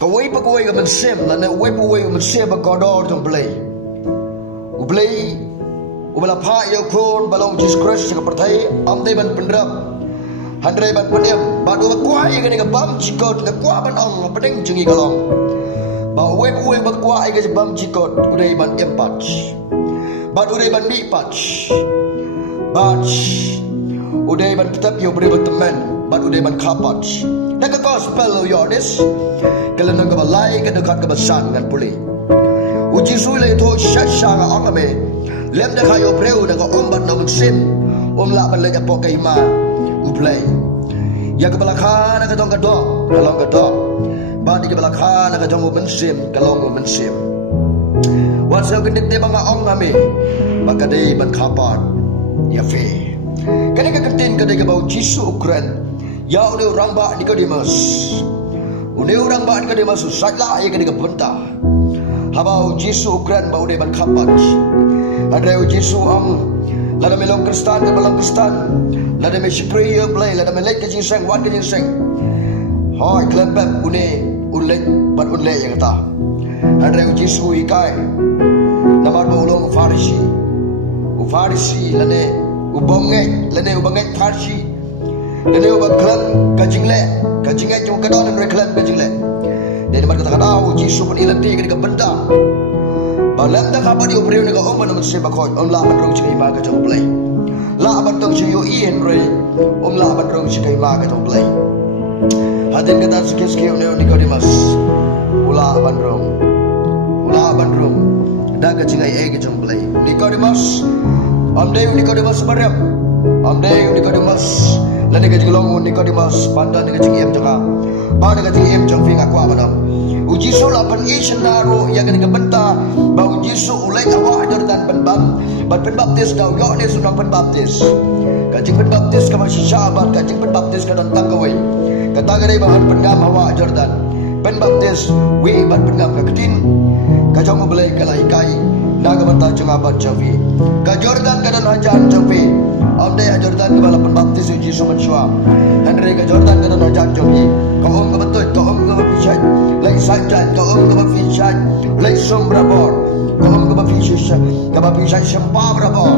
Kawai pa kawai ka mansem, na wai pa wai ka mansem ba godor tong play. Uplay, ubala pa yo kon balong Jesus Christ ka pertai, amdai ban pendrap. Handrai ban penyam, badu ba kuai ka ni ka bam jikot ka kuah ban ong pedeng jengi kalong. Ba wai pa wai ba kuai ka bam jikot udai ban empach. Badu udai ban mi patch. Batch udai ban tetap yo beri berteman, badu udai ban kapach. Naga gospel yo this. Kalau nang kabalay ka dekat kebesan kan puli. Uji sule itu syasha nga angame. Lem dah kayo preu naga ombat na muksim. La ban leja pokai ma uplay. Ya kebalakhan naga dong kadok, kalong kadok. Badi kebalakhan naga dong mensim, kalong mensim. Wasau kendit de banga angame. Maka de ban kapat ya fe. Kani ka kentin ka de bau Jisu Ukran. Ya udah orang ba Nikodemus. Udah orang ba Nikodemus sakla ya kena benta. Habau Jisu Ukran ba udah ban kapat. Ada Jisu ang lada melong Kristan ke belong Kristan. Lada me shpriya play lada me lek ke jinseng wan ke jinseng. Hoi klepep unlek ban unlek yang kata. Ada Jisu ikai. Namar ba ulong Farisi. Farisi lane ubonget Farisi. Dan dia berkelam kajing cuma kadang dan berkelam kajing le. Dan mereka kata tahu Jisu pun ilanti ketika benda. Balam dah kapan dia beriu dengan orang nama sebab kau lah menrung cikai maga jauh play. Lah bantong ciyo ian rey lah menrung cikai maga jauh play. Hadin kata sikit-sikit Nikodemus ulah menrung dah kajingai jauh play. Nikodemus Nikodemus sebariam Nikodemus Lani kajing long Nikodemus pandan ni kajing em jaka. Pada kajing em jang finga kwa manam. Uji so lapan isan naro yang kena benta. Ba uji so ulai awak Jordan penbam. Ban penbaptis kau yo ni sunang penbaptis. Kajing penbaptis ka masih sahabat kajing penbaptis ka dan tanggawai. Kata gare bahan pendam awak Jordan. Penbaptis we ban pendam ka kedin. Kajang mo belai kalai kai. Naga benta jang abat jawi. Ka Jordan ka dan hajan jawi. Amdai Jordan ke balapan baptis uji suman syua. Hendri ke Jordan ke dan hajan jawi. Kau ke betul, kau ke berfisat. Lai sajat, kau ke berfisat. Lai sombrabor. Kau ke berfisat sempah berabor.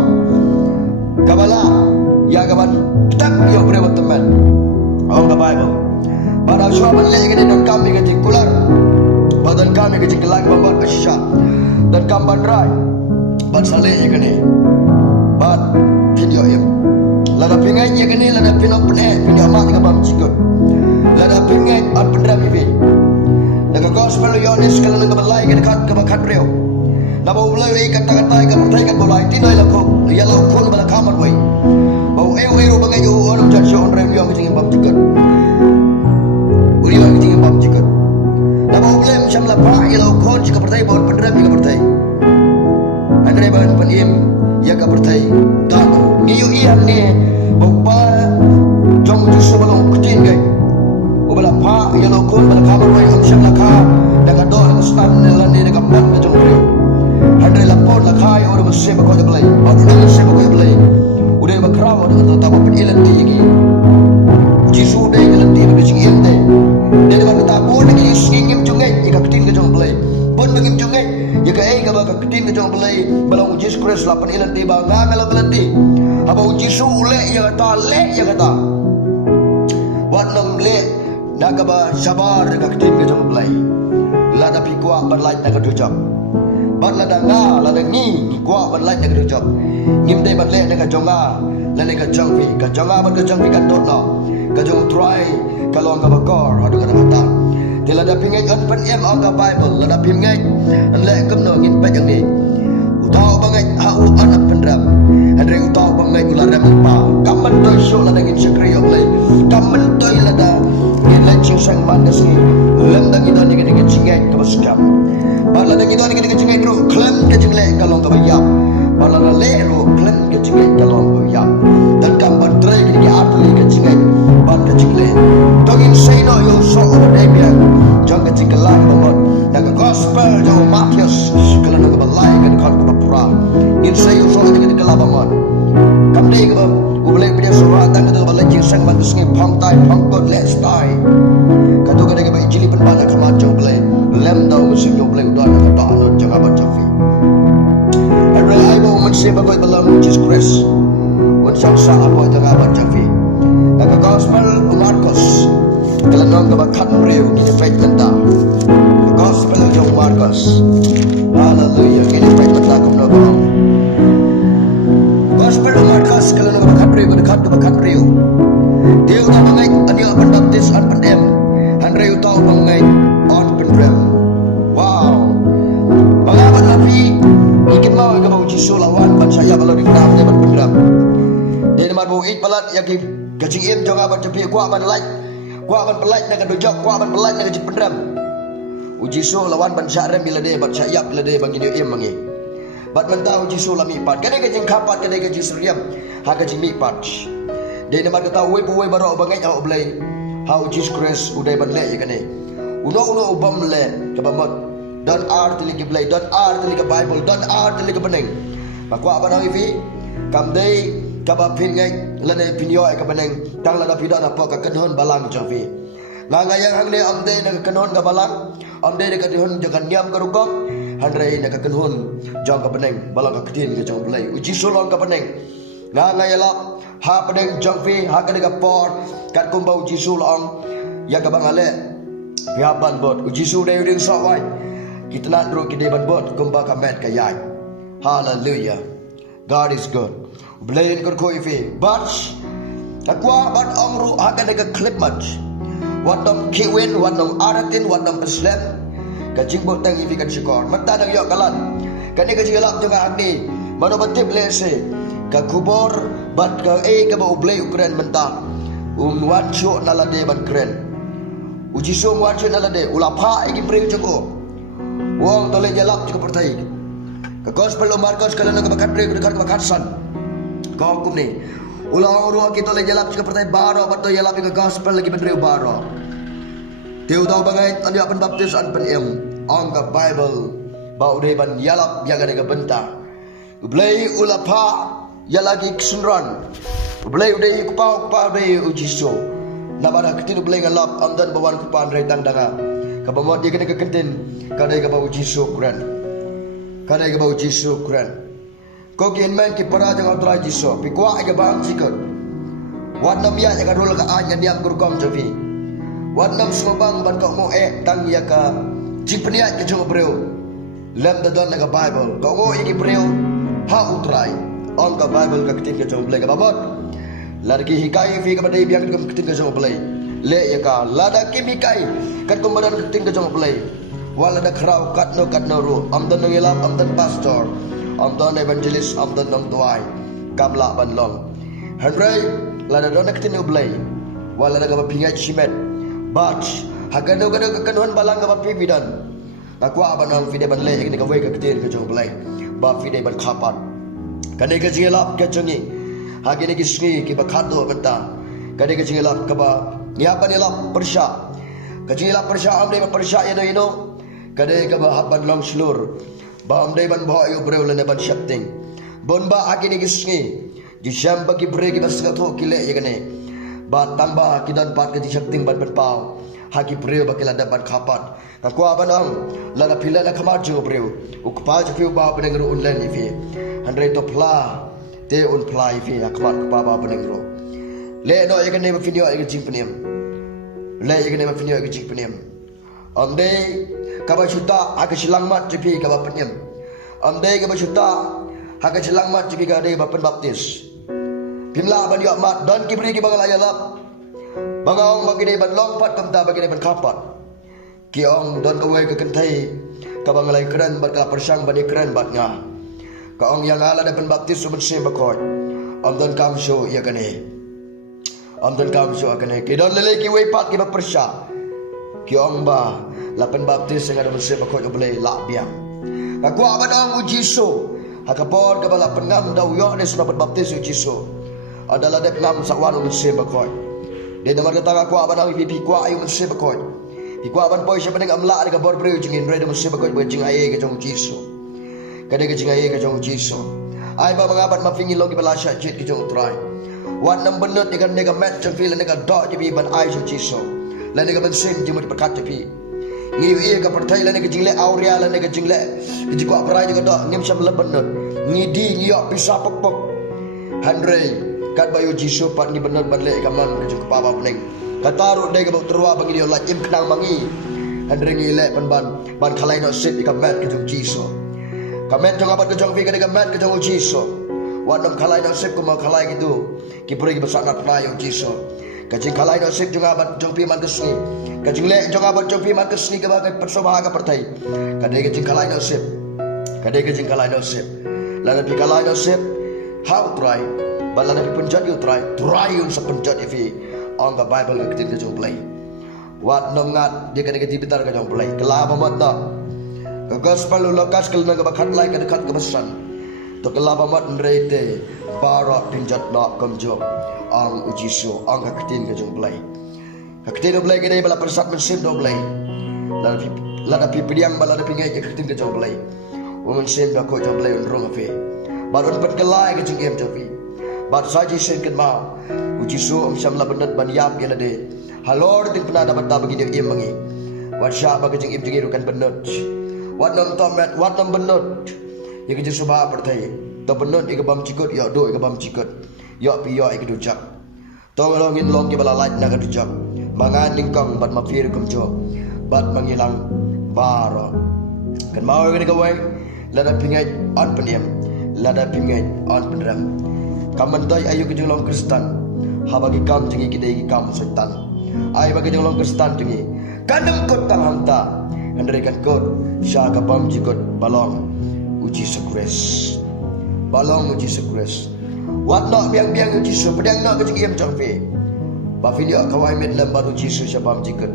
Kabala, ya kaban tak yo berewat teman. Om ke Bible. Pada syua menlek ke dan kami ke jikular. Badan kami ke jikelang membuat kesya. Dan kamban rai. Bad saleh ke ni. Bad video im. Lada pingai ye kini lada pinok pene pindah mak ke bam cikut. Lada pingai an pendram ibi. Naga gospel yonis kalau naga belai ke dekat ke bakat reo. Naba ulai kata-kata ke pertai ke bolai tinai lako. Ya lako bala kamar wei. Bau eu bangai eu orang judge on reo yang kecing bam cikut. Uri yang kecing bam cikut. Naba ulai macam lapa ya lako ke pertai bau pendram ke pertai. Andre ban panim ya ke pertai. Tak niyo iyan ni bapa jom Jisu balong kutin gay ubala pa yalo kun bala kamar way ang siyang laka daga do ang stan nila ni daga pat na jom priyo handre lapon lakay o naman siya bagoy balay bago naman siya bagoy balay uday bakraw o naman tatawa pinilan tiyagi Jisu day ilan tiyo bicing iyan day day naman katapon naging yung singim jungay ikakitin ka jom balay pun naging jungay yaka ay kabakakitin ka jom balay balong Jesus Christ lapan ilan tiyo ba nga melang ti Abang Jisu lek ya kata Wat nam lek naga ba sabar dekat tim ke jong belai lada pi kuak berlai naga dujak bat lada nga lada ni kuak berlai naga dujak ngim dei bat lek naga jonga la naga jongfi ka jonga bat ka jongfi kan dotno ka jong try kalau ka bakor adu kata dia lada pingai an pen em ang ka Bible lada pingai an lek kemno ngin pet yang ni utau bangai hau anak pendram Andre utau bangai ular rempa kamen toy show lada ngin sekriyo lay kamen toy lada ngin lancing sang mandas ni lem dang idon ni ngin cingai ka baskam bala dang idon ni ngin cingai ro klem ka jingle kalong ka bayam bala la le ro klem ka cingai kalong ka bayam dan kamban tray ni atli ka cingai ban ka jingle dongin say no yo so over day biang jang ka cingelang bomot naga gospel jo Matius kalau naga balai kan kan ka pura in say yo so ka kalabamon kamde ka ubelai video surat dan ka balai jinsang ban sngi phang tai phang kot let's die ka to ka de ka jili bana kamat jong play lem daw musim jong play udan ka ta anot jang abat jafi Henry ay mo mensi bagoy balam Jesus Christ wan saksa apo jang abat jafi ka gospel Marcos kalanong ka bakat breu ni faith menta gospel jong Marcos hallelujah ni faith menta kum no bang gospel Marcos kalanong ka bakat breu ka bakat breu dia udah bangai ani open baptis on pendem Henry utau bangai on pendem wow bangawan lapi ikin mau ka bau jisu lawan ban saya kalau di dalam dia pendem dia nama bau it balat yaki gajing im jong abat cepi gua ban like gua ban pelait na kadojok gua ban pelait na gajing pendem uji so lawan ban syarem bila dia ban saya bila dia bagi dia im mangi bat mentau uji so lami pat kadai gajing kapat kadai gajing seriam ha gajing mi pat dia nama kata we buwe baro bangai au blai how Jesus Christ udai ban le yakane uno ubam le kabamot don art ligi blai don art ligi Bible don art ligi beneng makwa banang ifi kam dei kabapin ngai lane pinyo ka beneng tang lada pidana po ka kanhon balang jafi ngayang hangne amde na kanhon ka balang amde ka kanhon jagan niam ka rukom handrai na ka kanhon jong ka beneng balang ka ktin ka jong blai uji solong ka beneng ngayala ha pedeng jongfi ha kadega por kat kumbau jisu long ya ka bangale ya ban bot jisu de uding sawai kita nak dro ki de ban bot kumba ka met ka yai hallelujah God is good blain kor ko ifi but takwa bat amru ha kadega clip much what dom kiwin what dom aratin what dom peslem ka jingbo tang ifi kan sikor mata nang yo kalan kani ka jigalap juga agni mano batib lese ka kubor bat ka ka ba ublay ukren menta wacho nalade ban kren uji so wacho nalade ulapha iki preu joko wong tole jalap joko pertai ka gospel Marcos kala na bakat preu ka bakat san ko kumni ulang ro ki tole jalap joko pertai baro bat to jalap ka gospel lagi ben preu baro teu daw bangay andi apan baptis an pen em ang ka Bible ba ude ban jalap yaga ka benta ublay ulapha ya lagi kesunran belai udah kupa udah ujiso nabara ketin belai ngalap amdan bawan kupan redang danga kabamot dia kena kekentin kadai ka bau ujiso kuran kadai ka bau ujiso kuran ko kian man ki para jang utrai jiso pikwa ga bang sikot wadnam ya ka rul ka anya diam kurkom javi wadnam sobang ban ka mo tang ya ka jipnia ke jo breu lem da don ka Bible ko mo iki breu ha utrai on ka Bible ka ketin ka jong play ka babot ladaki hikai fi ka badai biang ka ketin ka jong play le ya ka lada kimikai kat kumbadan ka ketin ka jong play wala da khrau kat no ru amdan ngilam amdan pastor amdan evangelist amdan nang tuai kabla banlong handrai lada don ka ketin play wala da ka pingat simet but hagano ka kanhon balang ka pipidan takwa abanang fide ban le ka we ka ketin ka jong play ba fide ban khapat kadai ka jingelap ka jongi hagi ni kisngi ki bakado benta kadai ka jingelap ka ba niapa ni lap persya ka jingelap persya amde ba persya ya no ino kadai ka ba haban long slur ba amde ban ba ayo breu le ban shapting bon ba hagi ni kisngi di shamba ki bre ki basga tho ki le ya gane ba tamba ki dan pat ka di shapting ban pau hagi breu ba kila dapat kapat takwa banang la pila la kamar jo breu ukpa jo fiu ba beneng online ifi handrai to pla te un pla ifi akmat pa ba beneng ro le no ya kan ne video ya jing penem le ya kan ne video ya jing penem amde ka ba chuta aga silang mat jipi ka ba penem amde ka ba chuta aga silang mat jipi ka de ba pen baptis pimla ban yo mat don ki bri ki bangal ayalap bangong bagi ban long pat kamta bagi ban kapat kiong don ka we ka kentai ka bangalay kran bat ka persang bani kran bat nga kaong yang ala da ban baptis subet se bakot am don kam show ya kane am don kam show kane ki don lele ki we pat ki ba persya kiong ba la ban baptis nga da se bakot oblay la biang ka kwa ba dong uji so hakapor ka bala pengam daw yo ne sunat baptis uji so adalah de pengam sakwan se bakot de namar kata ka kwa ba dong pipi kwa ayu se bakot ikwa ban boy siapa dengan amla ada bor breu jingin breu mesti bakoi buat jing aye ke jong jiso kada ke jing aye ke jong jiso ai ba mangaban mafingi logi bala sha jit ke jong try wan nam benut dengan nega mat jong fil nega dot jibi ban ai jong jiso la nega ban sim jimut perkat jibi ngi ka partai la ne jingle aurea la ne jingle ji ko aprai ji ko ngim sam la bener ngi di ngi yo pisa pok handre kat bayu jisu pat ni bener banle kaman ji ko papa pening kataru dai ka terwa bangi yo la im knang mangi handre ngi le ban khalai no sit di kamet ke jung jisu kamet jong abat ke jong fi ka kamet ke jong jisu wadam khalai no sit ko ma khalai gitu ki puri ki basanat na yo jisu kajing kalai no sip juga abat jong pi man kesni kajing le jong abat jong pi man kesni ke bagai persobaha ka partai kadai kajing kalai no sip lada pi kalai no sip how try balada pi penjat you try yun sa penjat ifi on the bible ka ketin ka jong play wat nom ngat dia kadai kati bitar ka jong play kelaba mat na ka gospel lokas kel na ka bakat lai ka dekat ka besan to kelaba mat nreite barot pinjat na komjo ang ujiso ang kakitin ka jong play kakitin do play ka bala persat mensim do play lada pipidiang bala da pingai kakitin ka jong play woman sim da ko jong play unrong afi baron pat kelai ka jong em jofi bat saji sen kan ma ujiso am sam la benat ban yap gena de halor tin pena dapat ta bagi dia em mangi wat sha bagi jong em jong kan benat wat nom tomat wat nom benat ye ka jisu ba partai to benat e ka bam cikot ya do e ka bam cikot yo pi yo ik dujak tong longin long ki bala light naga dujak mangan lingkong bat mafir kum jo bat mangilang baro kan mau ngene ka wai lada pingai on pendiam lada pingai on penram kamantai ayu ki long Kristen ha bagi kam jingi ki dei kam setan ai bagi long Kristen jingi kandang kot tang hanta andre kan kot sha ka bam jikot balong uji sukres balong uji sukres wat nak biang uji su pedang nak ke jigim jangfe ba video kawai met lambar uji su syabam jikut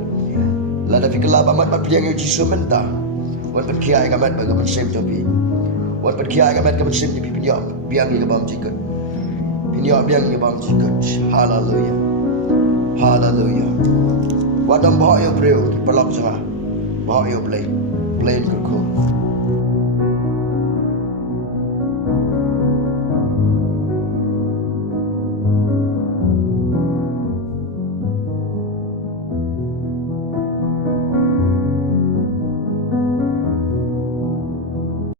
la da fikla ba mat biang uji su menta wan pat kiai gamat ba gamat sem jobi wan pat kiai gamat gamat sem di video biang ni gabam jikut video biang ni gabam jikut hallelujah wadam ba yo preo palak sa ba yo play kurko